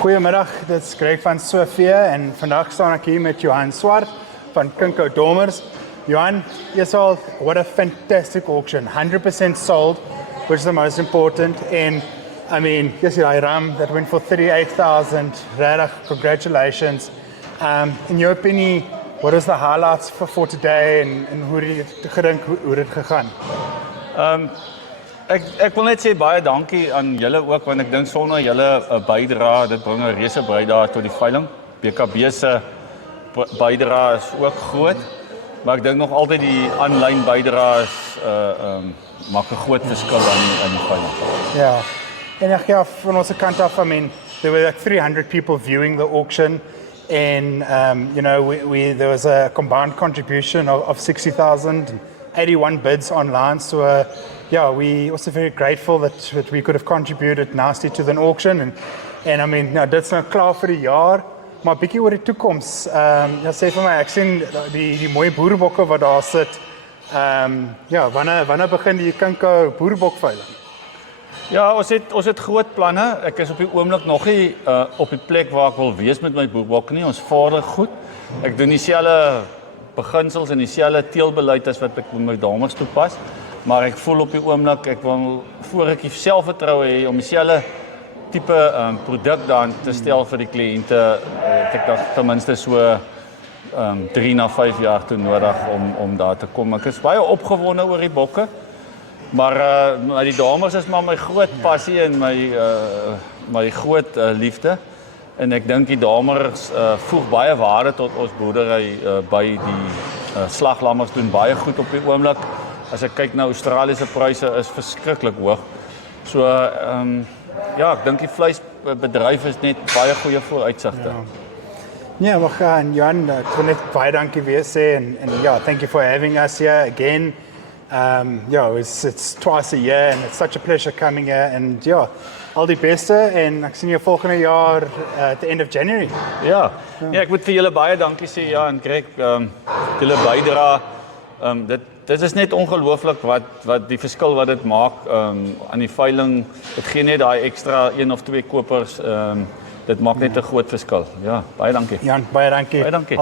Goedemiddag, dit is Greg van Sofia en vandaag staan ik hier met Johan Swart van Kinko Dormers. Johan, yes, all, what a fantastic auction, 100% sold, which is the most important. And I mean, yes, I ram that went for 38,000. Regtig, congratulations. In your opinion, what is the highlights for today en hoe het jy gedink hoe dit gegaan? Ek wil net sê baie dankie aan julle ook, want ek dink sonder julle bydra, dit bring 'n reuse bydrae tot die veiling. BKB se bydra is ook groot, maar ek dink nog altyd die aanlyn bydrae maak 'n groot verskil aan die veiling. Ja, en ek ja, van onze kant af, I mean, there were like 300 people viewing the auction, and you know, there was a combined contribution of 60,000, 81 bids online, so yeah, we also very grateful that we could have contributed nicely to the auction, and I mean, nou dit's nou klaar vir die jaar, maar bietjie oor die toekoms. Ja, sê vir my, ek sien die mooi boerbokke wat daar sit. Ja, wanneer begin die Kinko boerbokveiling? Ja, ons het groot planne. Ek is op die oomblik nog nie op die plek waar ek wil wees met my boerbok nie. Ons vader goed. Ek doen dieselfde beginsels en dieselfde teelbeleid as wat ek met my dames toepas. Maar ek voel op die oomblik ek wil voor ek selfvertroue hê om dieselfde tipe produk dan te stel vir die kliënte. Ek dink ten minste so 3 na 5 jaar toe nodig om daar te kom. Ek is baie opgewonde oor die bokke. Maar die dames is maar my groot passie en my groot liefde. En ek dink die dames voeg baie waarde tot ons boerdery by die slaglammers doen baie goed op die oomblik. As ek kyk na Australiese pryse is verskriklik hoog. So ja, ek dink die vleisbedryf is net baie goeie vooruitsigte. Ja, we gaan Johan, ek wil net baie dankie weer sê en ja, thank you for having us here again. Yeah, it's twice a year and it's such a pleasure coming here, and yeah, al die beste en ek sien jou volgende jaar at the end of January. Ja, ek moet vir julle baie dankie sê, ja, en Greg, julle bydra, dit is net ongelooflik wat die verskil wat dit maak aan die veiling. Dit gee net daai ekstra 1 of 2 kopers, dit maak net 'n groot verskil. Ja, baie dankie. Jan, baie dankie. Baie dankie.